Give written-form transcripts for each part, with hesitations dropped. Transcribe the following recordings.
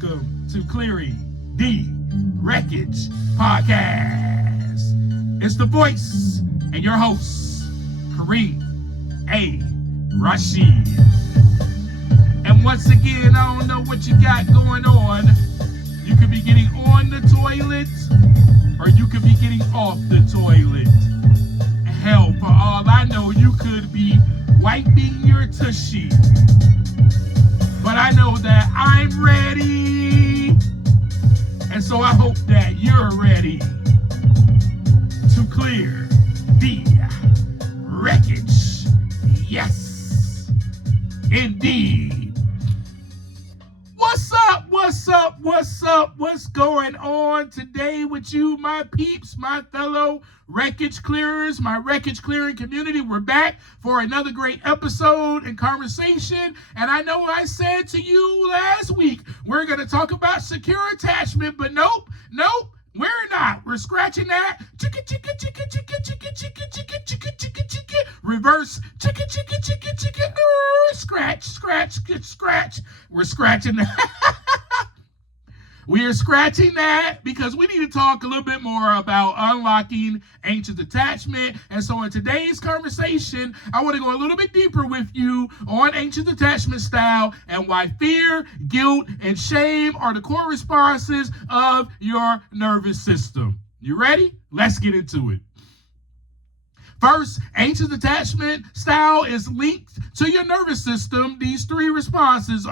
welcome to Clearing the Wreckage Podcast. It's the voice and your host, Kareem A. Rashid. And once again, I don't know what you got going on. You could be getting on the toilet, or you could be getting off the toilet. Hell, for all I know, you could be wiping your tushy. But I know that I'm ready. And so I hope that you're ready to clear the wreckage. Yes, indeed. What's up? What's up? What's up? What's going on today with you, my peeps, my fellow Wreckage Clearers, my Wreckage Clearing community? We're back for another great episode and conversation. And I know I said to you last week, we're going to talk about secure attachment, but nope, we're not. We're scratching that. Chicka, chicka, chicka, chicka, chicka, chicka, chicka, chicka, chicka, chicka. Reverse. Chicka, chicka, chicka, chicka. Scratch, scratch, scratch. We're scratching that. We are scratching that because we need to talk a little bit more about unlocking ancient attachment. And so in today's conversation, I want to go a little bit deeper with you on ancient attachment style and why fear, guilt, and shame are the core responses of your nervous system. You ready? Let's get into it. First, ancient attachment style is linked to your nervous system. These three responses.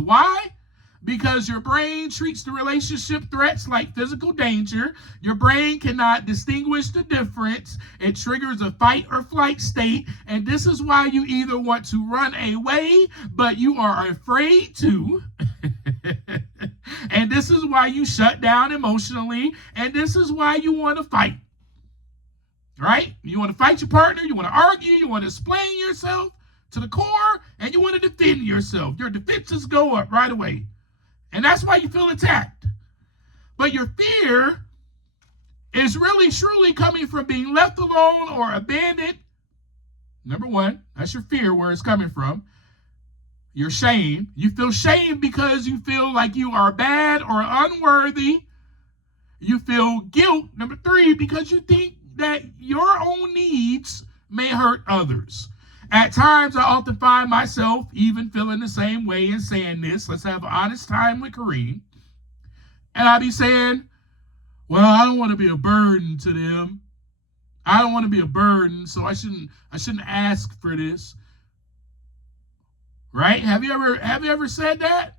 Why? Because your brain treats the relationship threats like physical danger. Your brain cannot distinguish the difference. It triggers a fight or flight state. And this is why you either want to run away, but you are afraid to. And this is why you shut down emotionally. And this is why you want to fight. Right? You want to fight your partner. You want to argue. You want to explain yourself to the core. And you want to defend yourself. Your defenses go up right away. And that's why you feel attacked. But your fear is really truly coming from being left alone or abandoned. Number one, that's your fear, where it's coming from. Your shame. You feel shame because you feel like you are bad or unworthy. You feel guilt, number three, because you think that your own needs may hurt others. At times, I often find myself even feeling the same way and saying this. Let's have an honest time with Kareem. And I'll be saying, well, I don't want to be a burden to them. I don't want to be a burden, so I shouldn't ask for this. Right? Have you ever said that?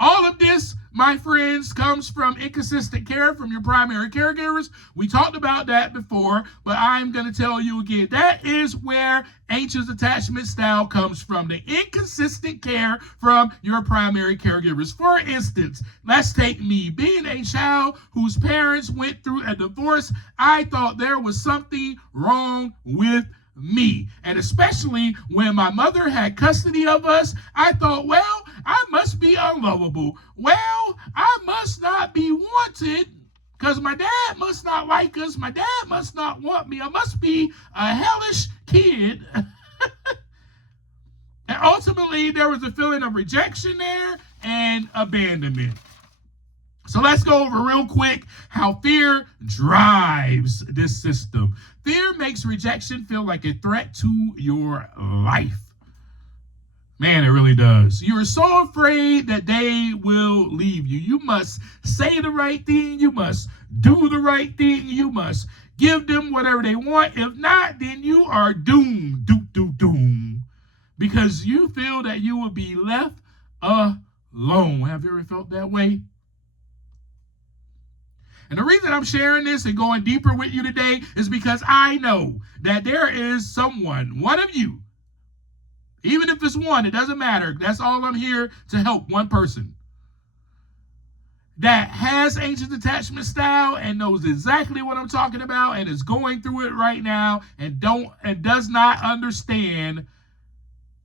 All of this, my friends, comes from inconsistent care from your primary caregivers. We talked about that before, but I'm going to tell you again. That is where ancient attachment style comes from, the inconsistent care from your primary caregivers. For instance, let's take me. Being a child whose parents went through a divorce, I thought there was something wrong with me. And especially when my mother had custody of us, I thought, well, I must be unlovable. Well, I must not be wanted because my dad must not like us. My dad must not want me. I must be a hellish kid. And ultimately, there was a feeling of rejection there and abandonment. So let's go over real quick how fear drives this system. Fear makes rejection feel like a threat to your life. Man, it really does. You're so afraid that they will leave you. You must say the right thing. You must do the right thing. You must give them whatever they want. If not, then you are doomed. Doom. Because you feel that you will be left alone. Have you ever felt that way? And the reason I'm sharing this and going deeper with you today is because I know that there is someone, one of you, even if it's one, it doesn't matter. That's all I'm here to help, one person, that has ancient attachment style and knows exactly what I'm talking about and is going through it right now and does not understand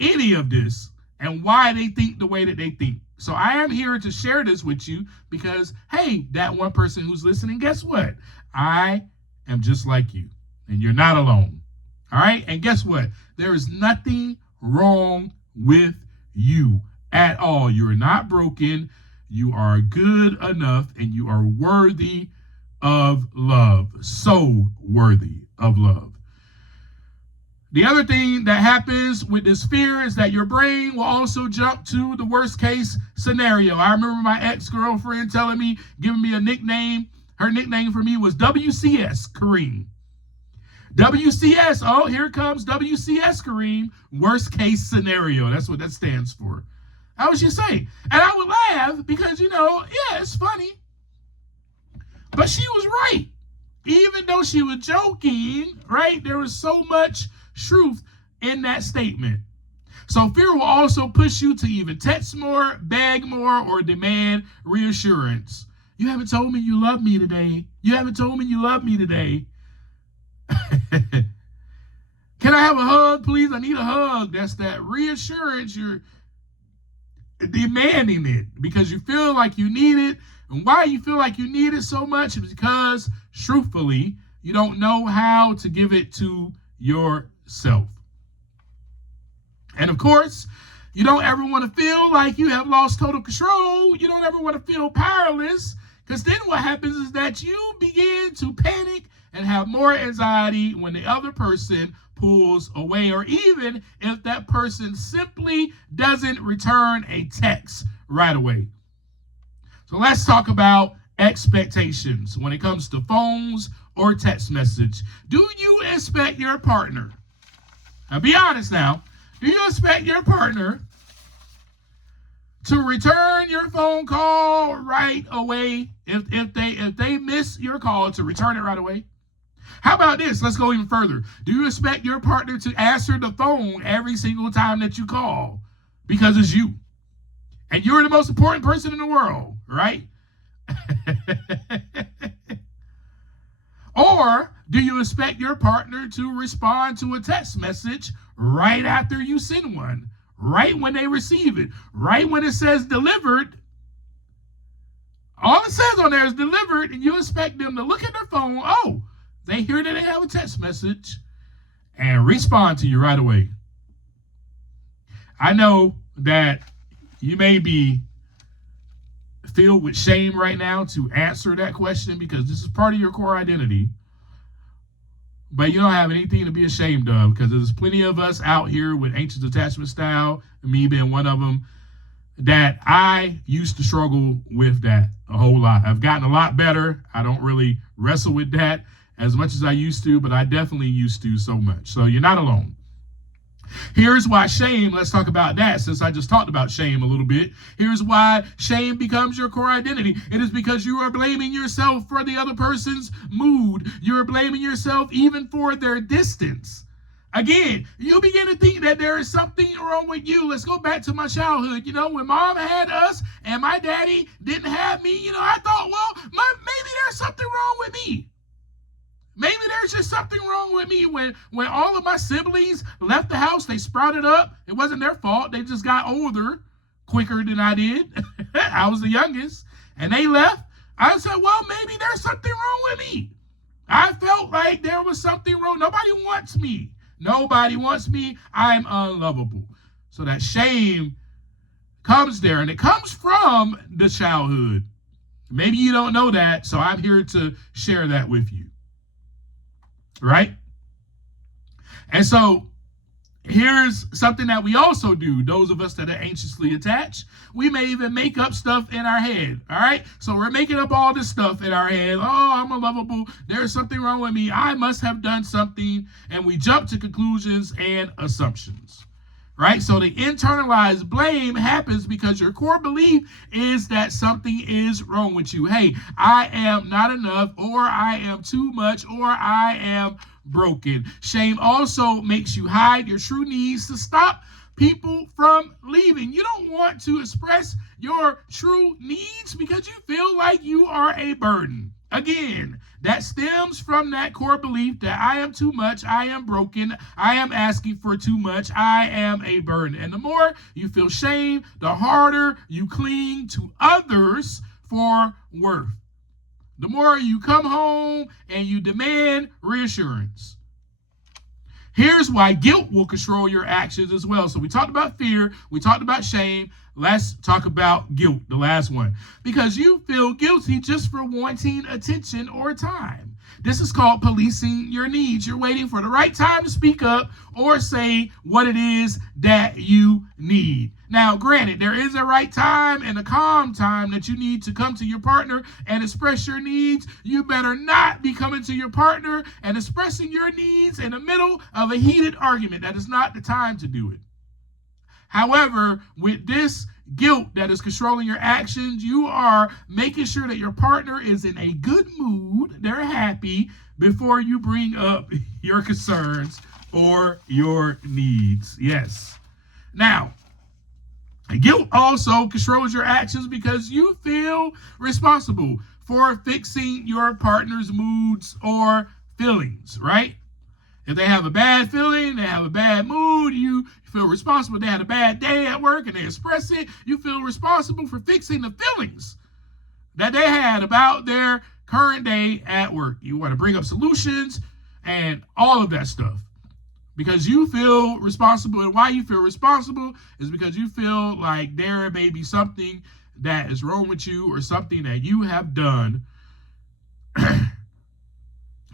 any of this and why they think the way that they think. So I am here to share this with you because, hey, that one person who's listening, guess what? I am just like you, and you're not alone. All right? And guess what? There is nothing wrong with you at all. You're not broken. You are good enough and you are worthy of love. So worthy of love. The other thing that happens with this fear is that your brain will also jump to the worst case scenario. I remember my ex-girlfriend telling me, giving me a nickname. Her nickname for me was WCS, Kareem. WCS, oh, here comes WCS, Kareem. Worst case scenario. That's what that stands for. How would she say? And I would laugh because, yeah, it's funny. But she was right. Even though she was joking, right? There was so much truth in that statement. So fear will also push you to even text more, beg more, or demand reassurance. You haven't told me you love me today. You haven't told me you love me today. Can I have a hug, please? I need a hug. That's that reassurance. You're demanding it because you feel like you need it. And why you feel like you need it so much is because, truthfully, you don't know how to give it to yourself. And of course, you don't ever want to feel like you have lost total control. You don't ever want to feel powerless, because then what happens is that you begin to panic and have more anxiety when the other person pulls away, or even if that person simply doesn't return a text right away. So let's talk about expectations when it comes to phones or text message. Do you expect your partner, now be honest now, do you expect your partner to return your phone call right away? If they miss your call, to return it right away? How about this? Let's go even further. Do you expect your partner to answer the phone every single time that you call? Because it's you. And you're the most important person in the world, right? Or do you expect your partner to respond to a text message right after you send one? Right when they receive it? Right when it says delivered? All it says on there is delivered, and you expect them to look at their phone. Oh, they hear that they have a text message and respond to you right away. I know that you may be filled with shame right now to answer that question because this is part of your core identity. But you don't have anything to be ashamed of, because there's plenty of us out here with anxious attachment style, me being one of them, that I used to struggle with that a whole lot. I've gotten a lot better. I don't really wrestle with that as much as I used to, but I definitely used to so much. So you're not alone. Here's why shame, let's talk about that since I just talked about shame a little bit. Here's why shame becomes your core identity. It is because you are blaming yourself for the other person's mood. You're blaming yourself even for their distance. Again, you begin to think that there is something wrong with you. Let's go back to my childhood. When mom had us and my daddy didn't have me, I thought, well, maybe there's something wrong with me. Maybe there's just something wrong with me. When all of my siblings left the house, they sprouted up. It wasn't their fault. They just got older quicker than I did. I was the youngest. And they left. I said, well, maybe there's something wrong with me. I felt like there was something wrong. Nobody wants me. Nobody wants me. I'm unlovable. So that shame comes there. And it comes from the childhood. Maybe you don't know that. So I'm here to share that with you. Right? And so here's something that we also do. Those of us that are anxiously attached, we may even make up stuff in our head. All right? So we're making up all this stuff in our head. Oh, I'm unlovable. There's something wrong with me. I must have done something. And we jump to conclusions and assumptions. Right? So the internalized blame happens because your core belief is that something is wrong with you. Hey, I am not enough, or I am too much, or I am broken. Shame also makes you hide your true needs to stop people from leaving. You don't want to express your true needs because you feel like you are a burden. Again, that stems from that core belief that I am too much, I am broken, I am asking for too much, I am a burden. And the more you feel shame, the harder you cling to others for worth. The more you come home and you demand reassurance. Here's why guilt will control your actions as well. So we talked about fear, we talked about shame. Let's talk about guilt, the last one. Because you feel guilty just for wanting attention or time. This is called policing your needs. You're waiting for the right time to speak up or say what it is that you need. Now, granted, there is a right time and a calm time that you need to come to your partner and express your needs. You better not be coming to your partner and expressing your needs in the middle of a heated argument. That is not the time to do it. However, with this guilt that is controlling your actions, you are making sure that your partner is in a good mood, they're happy, before you bring up your concerns or your needs. Yes. Now, guilt also controls your actions because you feel responsible for fixing your partner's moods or feelings, right? If they have a bad feeling, they have a bad mood, you feel responsible. They had a bad day at work and they express it. You feel responsible for fixing the feelings that they had about their current day at work. You want to bring up solutions and all of that stuff because you feel responsible. And why you feel responsible is because you feel like there may be something that is wrong with you or something that you have done.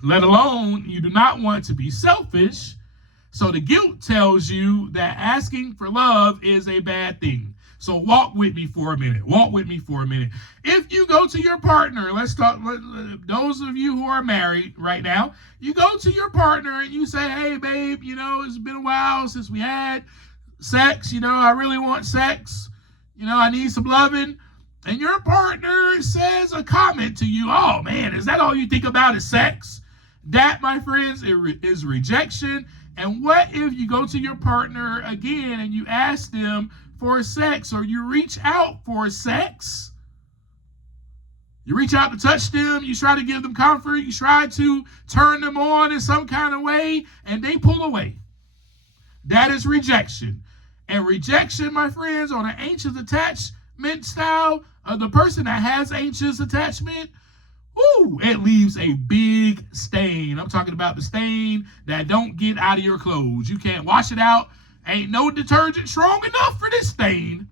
Let alone, you do not want to be selfish. So the guilt tells you that asking for love is a bad thing. So walk with me for a minute. Walk with me for a minute. If you go to your partner, let's talk, those of you who are married right now, you go to your partner and you say, hey, babe, it's been a while since we had sex. I really want sex. I need some loving. And your partner says a comment to you, oh, man, is that all you think about is sex? That, my friends, is rejection. And what if you go to your partner again and you ask them for sex or you reach out for sex? You reach out to touch them, you try to give them comfort, you try to turn them on in some kind of way, and they pull away. That is rejection. And rejection, my friends, on an anxious attachment style, the person that has anxious attachment, it leaves a big stain. I'm talking about the stain that don't get out of your clothes. You can't wash it out. Ain't no detergent strong enough for this stain.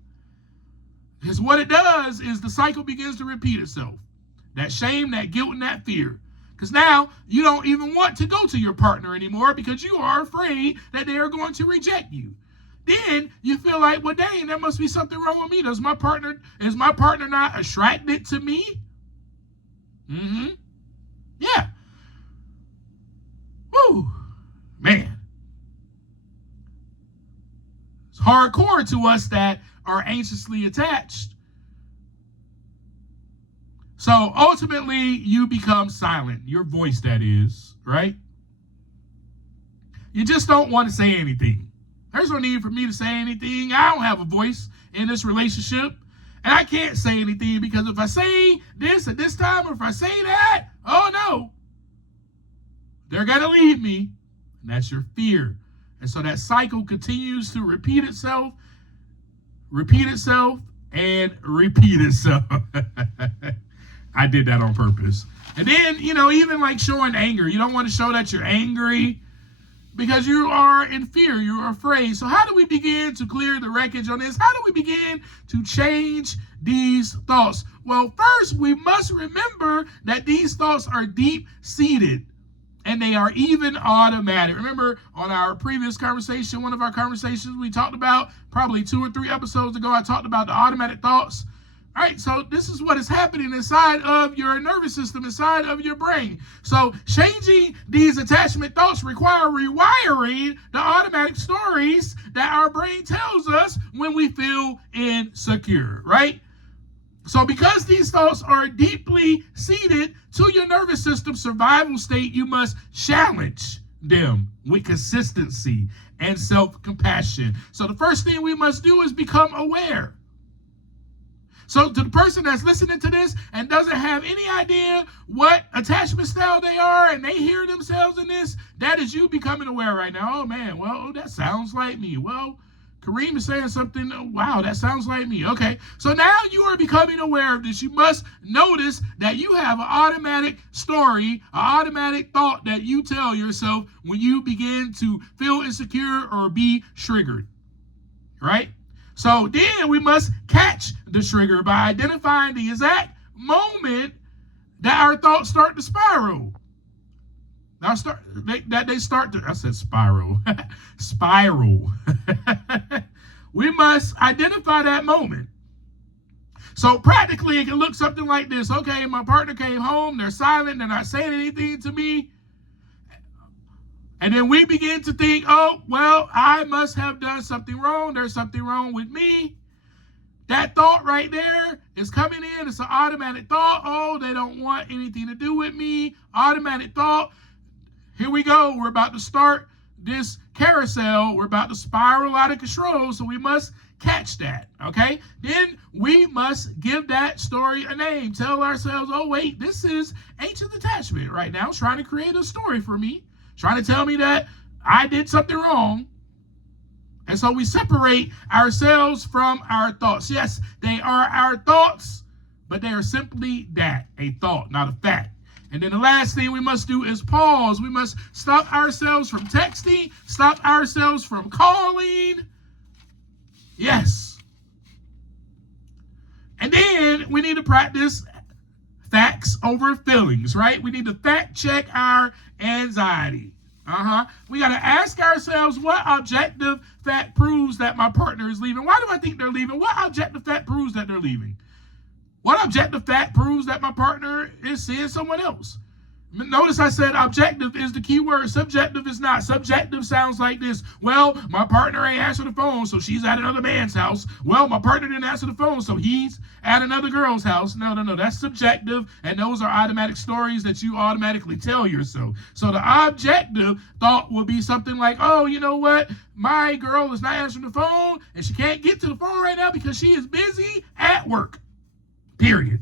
Because what it does is the cycle begins to repeat itself. That shame, that guilt, and that fear. Because now you don't even want to go to your partner anymore because you are afraid that they are going to reject you. Then you feel like, well, dang, there must be something wrong with me. Is my partner not attracted to me? Yeah. Woo. Man. It's hardcore to us that are anxiously attached. So ultimately, you become silent. Your voice, that is, right? You just don't want to say anything. There's no need for me to say anything. I don't have a voice in this relationship. And I can't say anything because if I say this at this time or if I say that, oh no, they're going to leave me. And that's your fear. And so that cycle continues to repeat itself, and repeat itself. I did that on purpose. And then, even like showing anger, you don't want to show that you're angry because you are in fear, you're afraid. So how do we begin to clear the wreckage on this? How do we begin to change these thoughts? Well, first, we must remember that these thoughts are deep-seated and they are even automatic. Remember on our previous conversation, one of our conversations we talked about, probably 2 or 3 episodes ago, I talked about the automatic thoughts. All right, so this is what is happening inside of your nervous system, inside of your brain. So changing these attachment thoughts require rewiring the automatic stories that our brain tells us when we feel insecure, right? So because these thoughts are deeply seated to your nervous system survival state, you must challenge them with consistency and self-compassion. So the first thing we must do is become aware. So to the person that's listening to this and doesn't have any idea what attachment style they are and they hear themselves in this, that is you becoming aware right now. Oh man, well, that sounds like me. Well, Kareem is saying something. Wow, that sounds like me. Okay, so now you are becoming aware of this. You must notice that you have an automatic story, an automatic thought that you tell yourself when you begin to feel insecure or be triggered, right? So then we must catch the trigger by identifying the exact moment that our thoughts start to spiral. Now they start to, I said spiral, spiral. We must identify that moment. So practically it can look something like this. Okay, my partner came home, they're silent, they're not saying anything to me. And then we begin to think, oh, well, I must have done something wrong. There's something wrong with me. That thought right there is coming in. It's an automatic thought. Oh, they don't want anything to do with me. Automatic thought. Here we go. We're about to start this carousel. We're about to spiral out of control. So we must catch that. Okay. Then we must give that story a name. Tell ourselves, oh, wait, this is ancient attachment right now. Trying to create a story for me. Trying to tell me that I did something wrong. And so we separate ourselves from our thoughts. Yes, they are our thoughts, but they are simply that, a thought, not a fact. And then the last thing we must do is pause. We must stop ourselves from texting, stop ourselves from calling. Yes. And then we need to practice facts over feelings, right? We need to fact check our anxiety. We got to ask ourselves, what objective fact proves that my partner is leaving? Why do I think they're leaving? What objective fact proves that they're leaving? What objective fact proves that my partner is seeing someone else? Notice I said objective is the key word. Subjective is not. Subjective sounds like this. Well, my partner ain't answered the phone, so she's at another man's house. Well, my partner didn't answer the phone, so he's at another girl's house. No. That's subjective, and those are automatic stories that you automatically tell yourself. So the objective thought will be something like, oh, you know what? My girl is not answering the phone, and she can't get to the phone right now because she is busy at work. Period.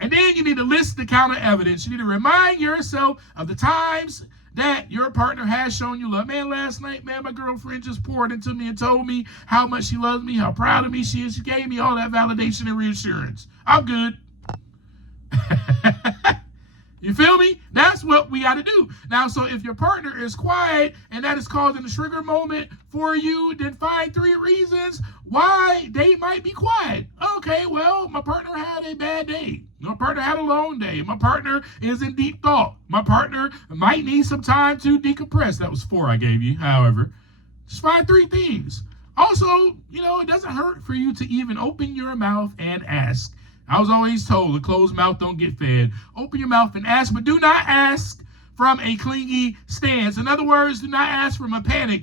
And then you need to list the counter evidence. You need to remind yourself of the times that your partner has shown you love. Man, last night, man, my girlfriend just poured into me and told me how much she loves me, how proud of me she is. She gave me all that validation and reassurance. I'm good. You feel me? That's what we got to do. Now, so if your partner is quiet and that is causing a trigger moment for you, then find 3 reasons why they might be quiet. Okay, well, my partner had a bad day. My partner had a long day. My partner is in deep thought. My partner might need some time to decompress. That was 4 I gave you, however. Just find 3 things. Also, it doesn't hurt for you to even open your mouth and ask. I was always told a closed mouth don't get fed. Open your mouth and ask, but do not ask from a clingy stance. In other words, do not ask from a panic.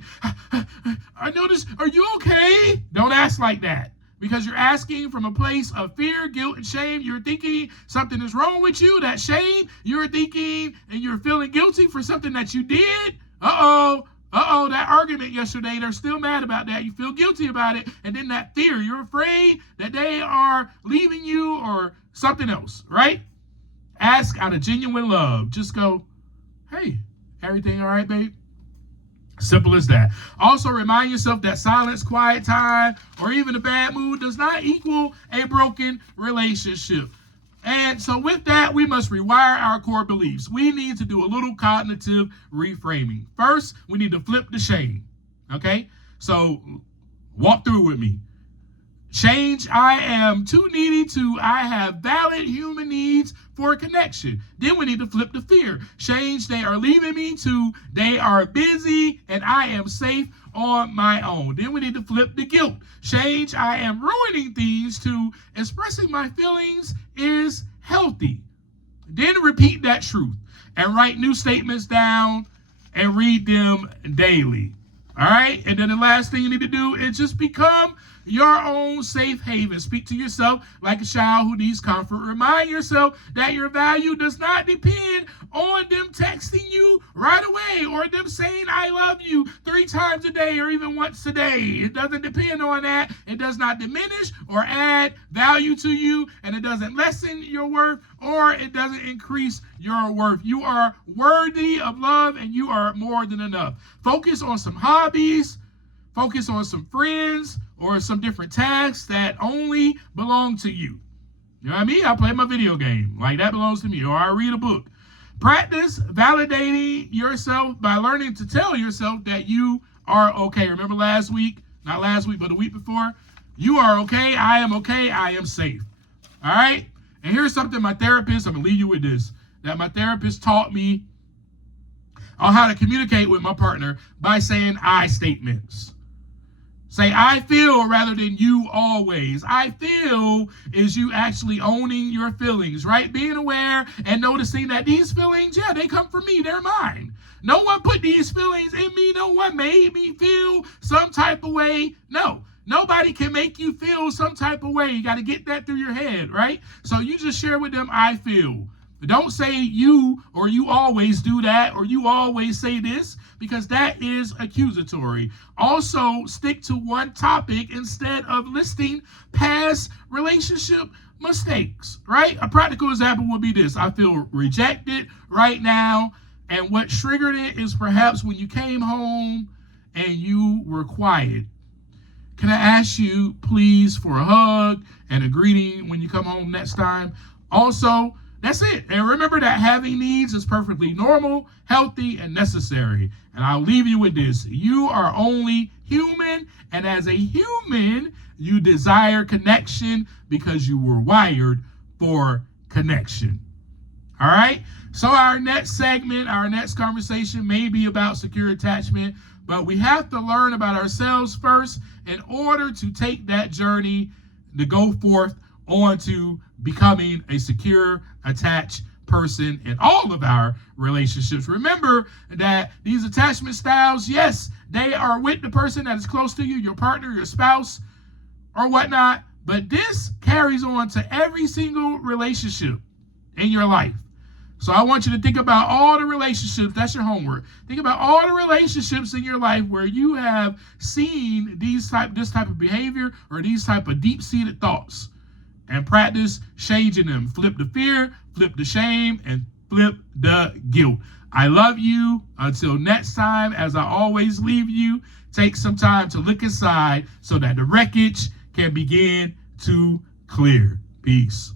I noticed, are you okay? Don't ask like that, because you're asking from a place of fear, guilt, and shame. You're thinking something is wrong with you. That shame, you're thinking and you're feeling guilty for something that you did. That argument yesterday, they're still mad about that. You feel guilty about it. And then that fear, you're afraid that they are leaving you or something else, right? Ask out of genuine love. Just go, hey, everything all right, babe? Simple as that. Also, remind yourself that silence, quiet time, or even a bad mood does not equal a broken relationship. And so with that, we must rewire our core beliefs. We need to do a little cognitive reframing. First, we need to flip the shame. Okay? So walk through with me. Change, I am too needy to, I have valid human needs for connection. Then we need to flip the fear. Change, they are leaving me, to, they are busy and I am safe on my own. Then we need to flip the guilt. Change, I am ruining things, to, expressing my feelings is healthy. Then repeat that truth and write new statements down and read them daily. All right? And then the last thing you need to do is just become your own safe haven. Speak to yourself like a child who needs comfort. Remind yourself that your value does not depend on them texting you right away or them saying I love you 3 times a day or even once a day. It doesn't depend on that. It does not diminish or add value to you, and it doesn't lessen your worth or it doesn't increase your worth. You are worthy of love and you are more than enough. Focus on some hobbies. Focus on some friends or some different tasks that only belong to you. You know what I mean? I play my video game. Like, that belongs to me. Or I read a book. Practice validating yourself by learning to tell yourself that you are okay. Remember last week? Not last week, but the week before? You are okay. I am okay. I am safe. All right? And here's something my therapist, I'm going to leave you with this, that my therapist taught me on how to communicate with my partner by saying I statements. Say, I feel rather than you always. I feel is you actually owning your feelings, right? Being aware and noticing that these feelings, yeah, they come from me. They're mine. No one put these feelings in me. No one made me feel some type of way. No, nobody can make you feel some type of way. You got to get that through your head, right? So you just share with them, I feel. Don't say you or you always do that or you always say this, because that is accusatory. Also, stick to one topic instead of listing past relationship mistakes, right? A practical example would be this. I feel rejected right now, and what triggered it is perhaps when you came home and you were quiet. Can I ask you, please, for a hug and a greeting when you come home next time? Also, that's it. And remember that having needs is perfectly normal, healthy, and necessary. And I'll leave you with this. You are only human, and as a human, you desire connection because you were wired for connection. All right? So our next segment, our next conversation may be about secure attachment, but we have to learn about ourselves first in order to take that journey to go forth onto becoming a secure, attached person in all of our relationships. Remember that these attachment styles, yes, they are with the person that is close to you, your partner, your spouse, or whatnot, but this carries on to every single relationship in your life. So I want you to think about all the relationships. That's your homework. Think about all the relationships in your life where you have seen this type of behavior or these type of deep-seated thoughts, and practice changing them. Flip the fear, flip the shame, and flip the guilt. I love you. Until next time, as I always leave you, take some time to look inside so that the wreckage can begin to clear. Peace.